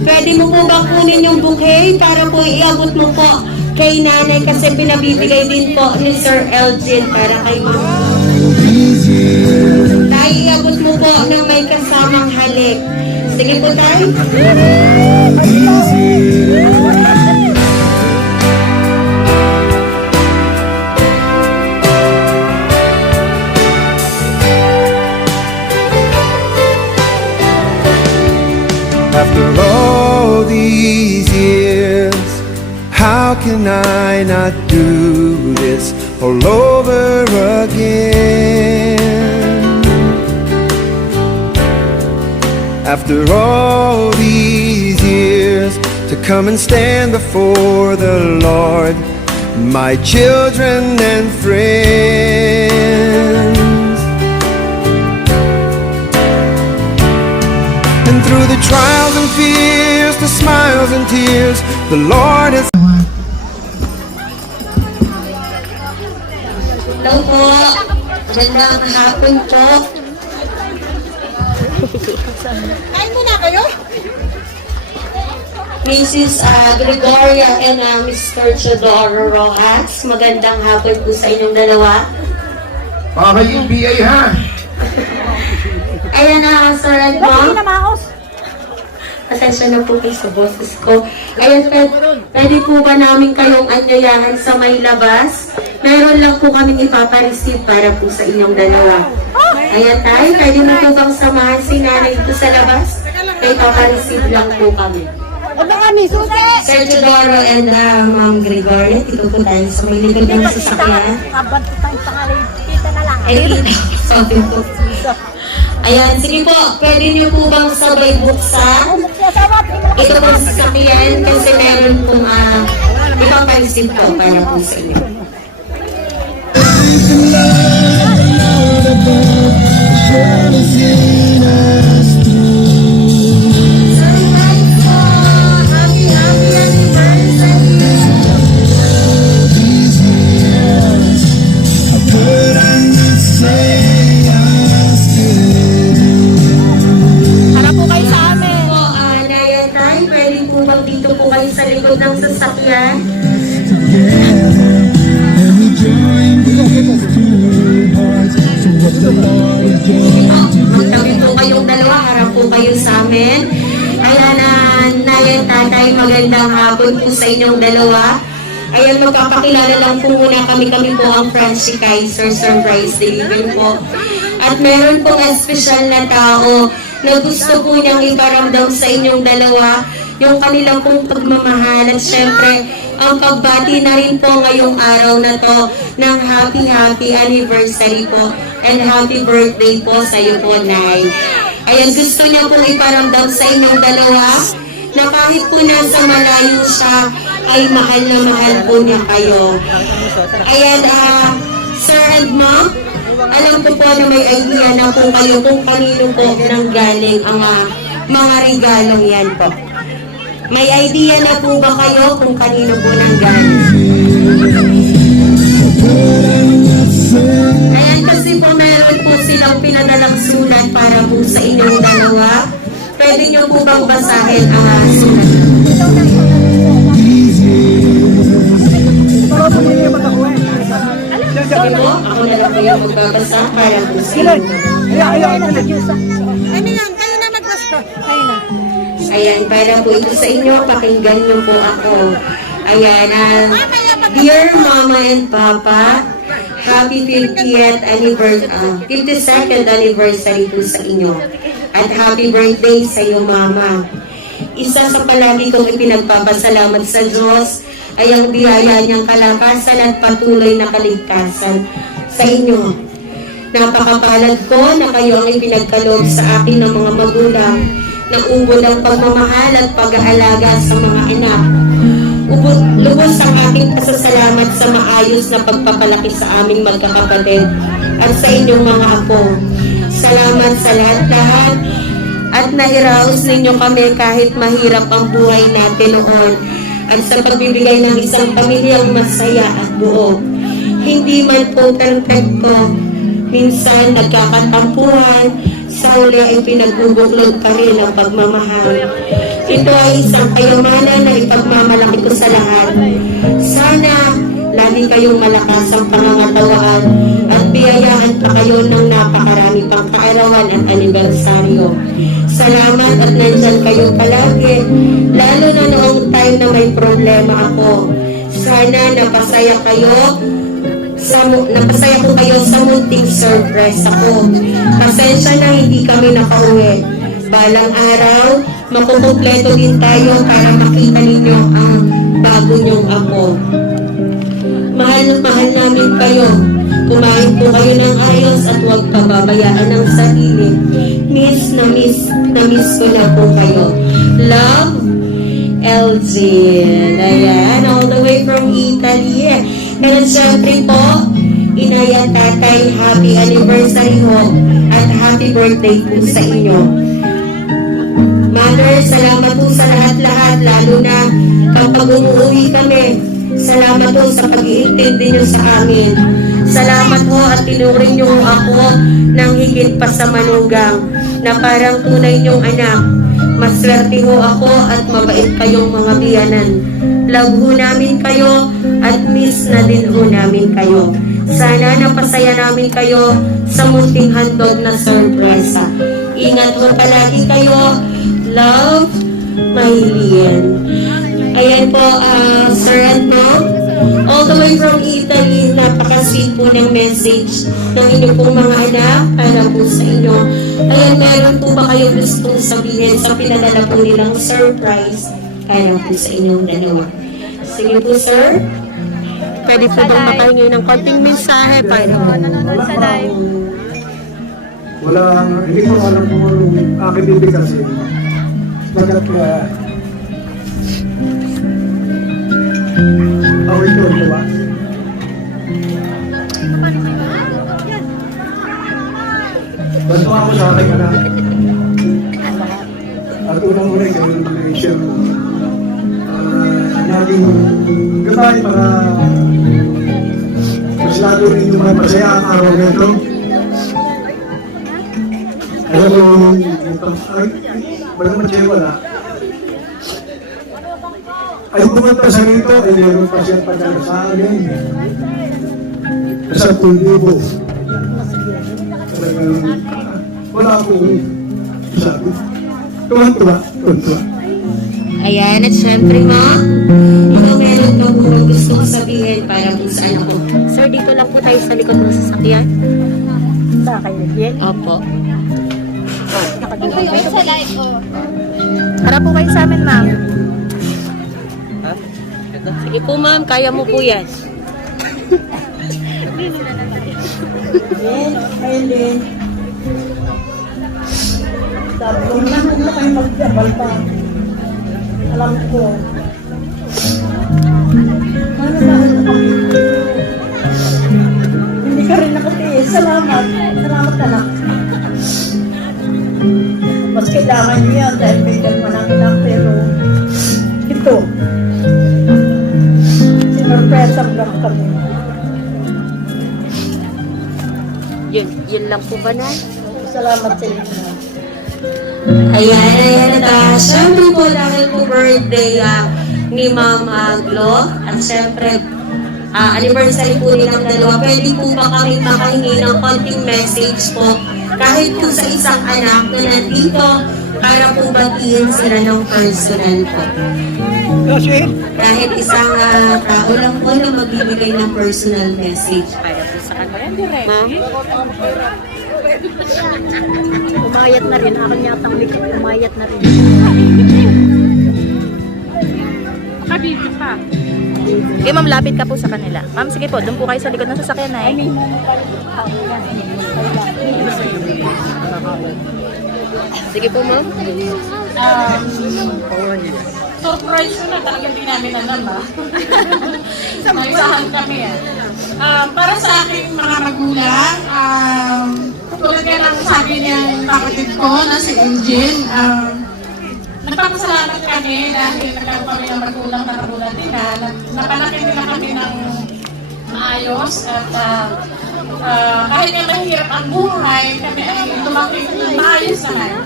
Pwede mo po ba kunin yung bouquet para po iabot mo po kay nanay kasi pinabibigay din po ni Sir Elgin para kay mama. Tay, iabot mo po ng may kasamang halik. Sige po, tay. After all these years, how can I not do this all over again? After all these years, to come and stand before the Lord, my children and friends. And through the trials and fears, the smiles and tears, the Lord has. Hello po. Magandang hapon po. Kain muna kayo? Mrs. Gregoria and Mr. Chodoro Rojas. Magandang hapon po sa inyong dalawa. Okay, yung BA ha. Ayan na, Sir Bakit Edmond. na maos? Pasensya na po kayo sa boses ko. Ayan, pwede po ba namin kayong anyayahan sa may labas? Meron lang po kaming ipapareceive para po sa inyong dalawa. Ayan tayo, pwede mo po bang samahan si nanay dito sa labas? May ipapareceive lang po kami. O baka may susi! Sir Chodoro and Ma'am Gregoria, dito po tayo sa may likod ng sasakyan. Habang tayo pangalan, kita na lang. Ay, sorry po. Ayan, sige po, pwede niyo po bang sabay buksan? Ito po sa sasakyan kasi meron pong ibang parisip po para po sa inyo. Harap po kayo sa amin. Po, Nayatay, pwede po bang dito po kayo sa likod ng sasakyan? Magtabi po kayong dalawa, harap po kayo sa amin. Ayan na, Nay at Tatay, magandang hapon po sa inyong dalawa. Ayan, magpapakilala lang po muna kami po ang Francie Kaiser Surprise Delivery po. At meron pong espesyal na tao na gusto po niyang iparamdam sa inyong dalawa yung kanilang pong pagmamahal at syempre ang pagbati na rin po ngayong araw na to ng happy anniversary po and happy birthday po sa iyo po, Nay. Ayan, gusto niya pong iparamdam sa inyong dalawa na kahit po nasa malayo siya ay mahal na mahal po niya kayo. Ayan, Sir and Ma'am, alam ko po na may idea na po kayo kung kanino po nang galing ang mga regalong yan po. May idea na po ba kayo kung kanino po nang galing? Ayan, kasi po meron po silang pinadalang sulat para po sa inyong dalawa. Pwede niyo po bang basahin ang sulat? Sige po, ako na lang po yung magbabasa para po sa inyo. Ano yan? Kayo na magbasta. Kayo na. Ayan, para po ito sa inyo, pakinggan niyo po ako. Ayan, Dear Mama and Papa, happy 50th anniversary, 52nd anniversary po sa inyo. At happy birthday sa iyo, Mama. Isa sa palagi kong ipinagpapasalamat sa Diyos ay ang biyaya niyang kalakasan at patuloy na kaligtasan sa inyo. Napakapalad ko na kayo ang ipinagkaloob sa akin ng mga magulang ng ubod ang pagmamahal at pag-aalaga sa mga anak. Lubos ang aking pasasalamat sa maayos na pagpapalaki sa aming magkakapatid at sa inyong mga apo. Salamat sa lahat-lahat at nairaos ninyo kami kahit mahirap ang buhay natin noon at sa pagbibigay ng isang pamilyang masaya at buo. Hindi man po perfecto, minsan nagkakatampuhan, sa huli ay pinagbubuklod ka rin ang pagmamahal. Ito ay isang kayamanan na ipagmamalaki ko sa lahat. Sana lagi kayong malakas ang pangangatawan at biyayaan pa kayo ng napakarami pang kaarawan at anibersaryo. Salamat at nandyan kayo palagi, lalo na noong time na may problema ako. Sana napasaya ko kayo sa munting surprise ako. Pasensya na hindi kami nakauwi. Balang araw, makukumpleto din tayo para makita ninyo ang bago niyong ako. Mahal na mahal namin kayo. Kumain po kayo ng ayos at huwag pababayaan ng sarili. Miss ko na po kayo. Love, LG. Ayan, all the way from Italy. And syempre po, Inay at Tatay, happy anniversary ho at happy birthday po sa inyo. Mother, salamat po sa lahat-lahat, lalo na kapag umuwi kami. Salamat po sa pag-iintindi niyo sa amin. Salamat po at tinuring niyo ako ng higit pa sa manugang na parang tunay niyong anak. Maswerte ho ako at mabait kayong mga biyanan. Love ho namin kayo at miss na din ho namin kayo. Sana napasaya namin kayo sa munting handog na sorpresa. Ingat ho palagi kayo. Love, Maylin. Ayan po, Sir and Ma'am, all the way from Italy, napaka-sweet po ng message ng inyong pong mga anak para po sa inyo. Ayan, meron po ba kayo gustong sabihin sa pinadala po nilang surprise para po sa inyong dalawa? Sige po, Sir. Pwede po bang makahingi ng konting mensahe para Nanonood sa live. Wala, hindi ko alam kung anong aking bibig kasi. Bagat ako ito, diba? Basta ako sa aking anak. At unang-una ay congratulation. Naging gabay para mas lalo rin yung mga masaya ang araw nito. Alam mo, wala naman siya wala. Ay pumunta sa rito, ay meron pa siya pagkala sa akin. Sa 10,000. Talagang wala akong sabi. Tuwan-tuwa. Ayan, at syempre mo, ikaw meron ka po ng gustong sabihin para po sa anak ko. Sir, dito lang po tayo sa likod ng sasakyan. Sa kayo, yan. Opo. Wait sa live, oh. Harap po kayo sa amin, ma'am. Sige po ma'am, kaya mo po yan. Yes, ayun din. Sabi ko, huwag na kayo magbabal pa. Alam ko. Ano ba? Hindi ka rin nakatiis. Salamat. Salamat ka na. Mas kailangan niyo yan dahil may dalman ang ilang pero ito. Sinurpresa lang kami. Yun lang po ba na? Salamat sa inyo. Ayan, at syempre po dahil po birthday ni Ma'am Glo at syempre anniversary po nilang dalawa, pwede po ba kami makahingi ng konting message po kahit po sa isang anak na nandito para po batiin sila ng personal po. Kahit isang tao lang po na magbibigay ng personal message para po sa kanila. Ma'am? Umayat na rin. Akin yatang likod. Umayat na rin. Makabibig pa. Okay, ma'am, lapit ka po sa kanila. Ma'am, sige po, doon po kayo sa likod ng sasakyan na eh. Sige po, ma'am. Surprise ko na talagang di namin alam ha. Naisahan kami para sa aking mga magulang, tulad yan ang sabi niyang kapatid ko na si Eugene, nagpapasalamat kami dahil nagkaroon kami ng magulang na katulad nila. Napalaki nila kami ng maayos at kahit nga mahirap ang buhay, kami ay lumaki maayos naman.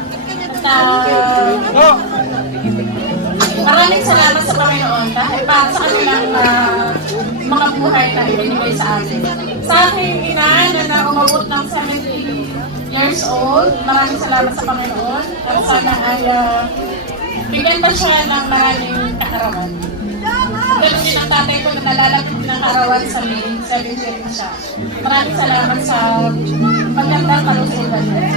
At maraming salamat sa Panginoon dahil para sa kanilang mga buhay na ibinigay sa akin. Sa aking ina na umabot ng 70 years old, maraming salamat sa Panginoon at sana ay bigyan pa siya ng maraming kaarawan. Ganun din ang tatay ko na nalalapit ng kaarawan sa May, 70 rin siya. Maraming salamat sa magandang kalusugan niya.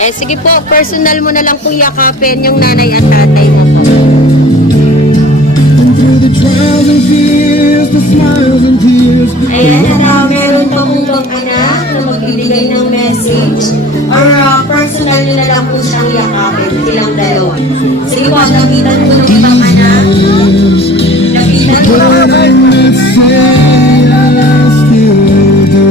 Eh, sige po, personal mo na lang po yakapin yung nanay at tatay mo po. Through the trials and fears, the smiles and tears. Ayan, meron pa pong anak na magbibigay ng message or personal nyo na lang po siyang yakapin, silang dalawa. Sige po, lapitan po ng ibang anak. Lapitan po. But I must say I still do.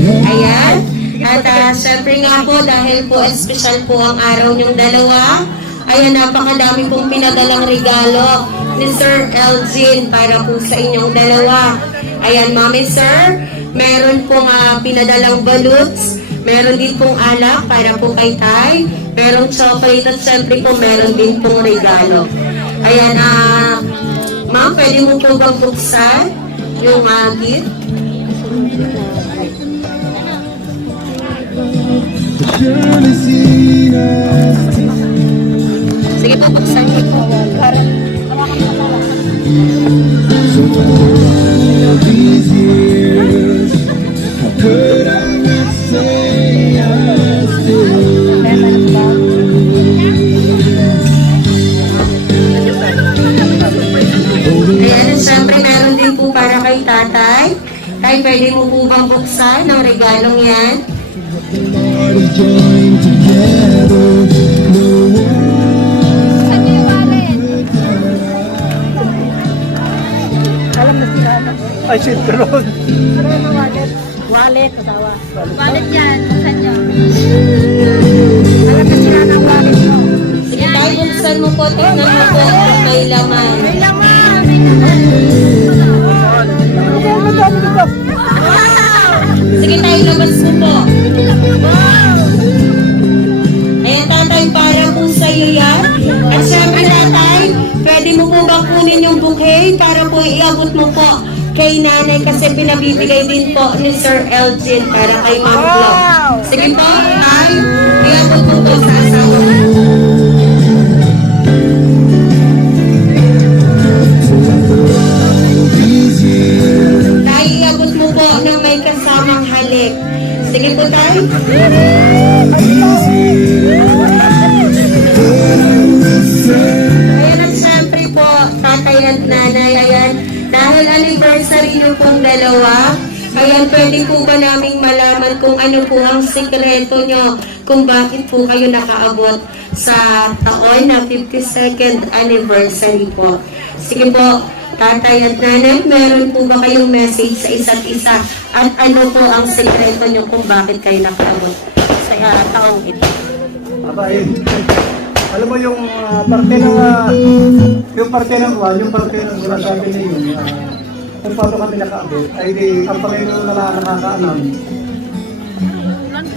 Ayan. At syempre nga po, dahil po espesyal po ang araw niyong dalawa, ayan, napakadami pong pinadalang regalo ni Sir Elgin para po sa inyong dalawa. Ayan, Mami Sir, meron pong pinadalang balloons, meron din pong alak para po kay Tay, merong chocolate at syempre po meron din pong regalo. Ayan, Ma'am, pwede mo po bang buksan yung gift? Surely seen us. Sige po, buksan niyo po. So all these years, how could I not say I still Ayan, syempre meron din po para kay tatay. Tay, pwede mo po bang buksan ng regalong yan? the Lord is joined together? No Ay, sintron. Wallet, kasawa. Wallet yan, buksan nyo. Sige tay, buksan mo po. Tingnan mo po kung may laman. Sige tay, labas mo po. Ayan tatay, para po sa'yo yan. At syempre tatay, pwede mo po bang kunin yung bouquet para po iabot mo po kay nanay kasi pinabibigay din po ni Sir Elgin para kay Ma'am Flo. Sige po, tay, iabot mo po sa asawa mo. Tay, iabot mo po ng may kasamang halik. Sige po, tay. Ayan at syempre po, tatay at nanay, ayan, dahil anniversary niyo pong dalawa, ayan, pwede po ba naming malaman kung ano po ang sikreto nyo, kung bakit po kayo nakaabot sa taon na 52nd anniversary po. Sige po, tatay at nanay, meron po ba kayong message sa isa't isa? At ano po ang sikreto nyo kung bakit kayo nakaabot sa taong ito? Aba, alam mo yung parte ng yung parte ng sinasabi ninyo, kung paano kami nakaabot, ay di ang Panginoon na nakakaalam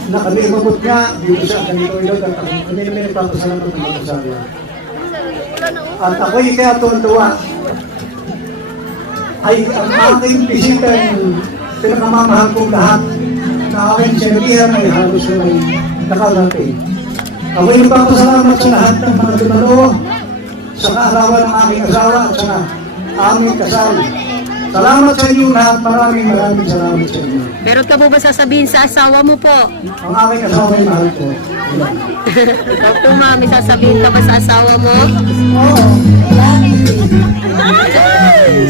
na kami umabot nga dito sa ganito ilog at kami namin nagpapasalamat ng mga sabi. At ako'y kaya tuwan-tuwa ay ang aking bisitang pinakamamahal kong lahat na aking sinabihan ay halos na may nakarating. Ako'y nagpapasalamat sa lahat ng mga dumalo sa kaarawan ng aking asawa at sa aming kasal. Salamat sa inyo lahat. Maraming salamat sa inyo. Meron ka po ba sasabihin sa asawa mo po? Ang aking asawa ay mahal ko. Ikaw po, mami, sasabihin ka ba sa asawa mo? Oo.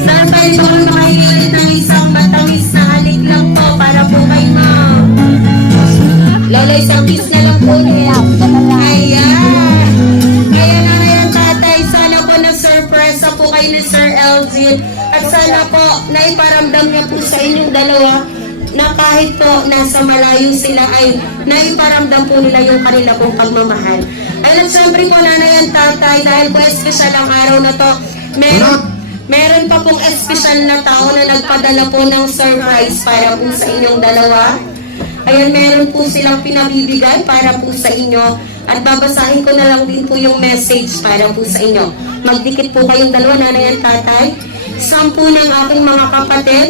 Saan tayo po kung makahilit ng isang matamis na halik lang po para po kay ma'am? Lola, isang kiss na lang po niya. Ayan. Ayan, tatay. Sana po na-surprise po kayo ni Sir Elgin. At sana po naiparamdam niya po sa inyong dalawa na kahit po nasa malayo sila ay naiparamdam po nila yung kanila pong pagmamahal. At syempre po nanay at tatay, dahil po espesyal ang araw na to, meron pa pong espesyal na tao na nagpadala po ng surprise para po sa inyong dalawa. Ayan, meron po silang pinabibigay para po sa inyo. At babasahin ko na lang din po yung message para po sa inyo. Magdikit po kayong dalawa, nanay at tatay. 10 ng aking mga kapatid,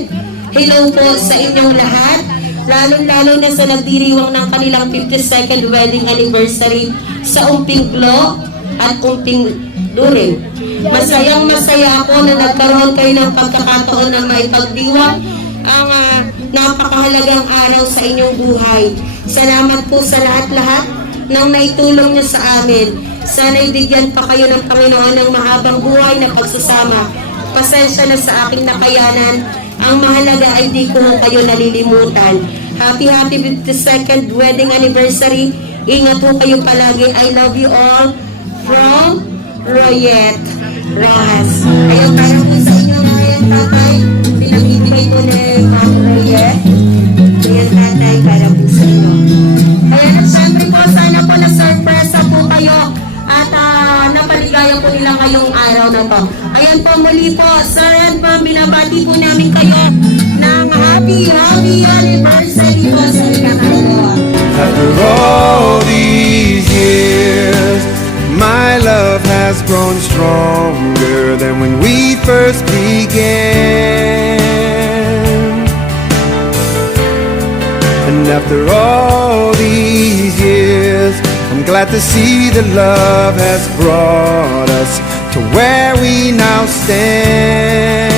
hello po sa inyong lahat. Lalo-lalo na sa nagdiriwang ng kanilang 52nd wedding anniversary sa Umping Glo at Umping During. Masayang masaya ako na nagkaroon kayo ng pagkakataon na maipagdiwang ang napakahalagang araw sa inyong buhay. Salamat po sa lahat-lahat ng naitulong niyo sa amin. Sana'y bigyan pa kayo ng Panginoon ng mahabang buhay na pagsasama. Pasensya na sa aking nakayanan. Ang mahalaga ay di ko kayo nalilimutan. Happy 52nd wedding anniversary. Ingat po kayo palagi. I love you all. From Royet Rojas. Ayun, para po sa inyo na yan, tatay. Pinamibigay ko na Ma'am Royet. Ayun, tatay, para po sa inyo. Ayan, at syempre po, sana po na-surpresa po kayo at napaligaya po nila ngayong araw na to. Ayan po, muli po, sir and ma'am, binabati po namin kayo ng happy anniversary po sa ikakalawa. After all these years, my love has grown stronger than when we first began. And after all these years, I'm glad to see that love has brought us to where we now stand.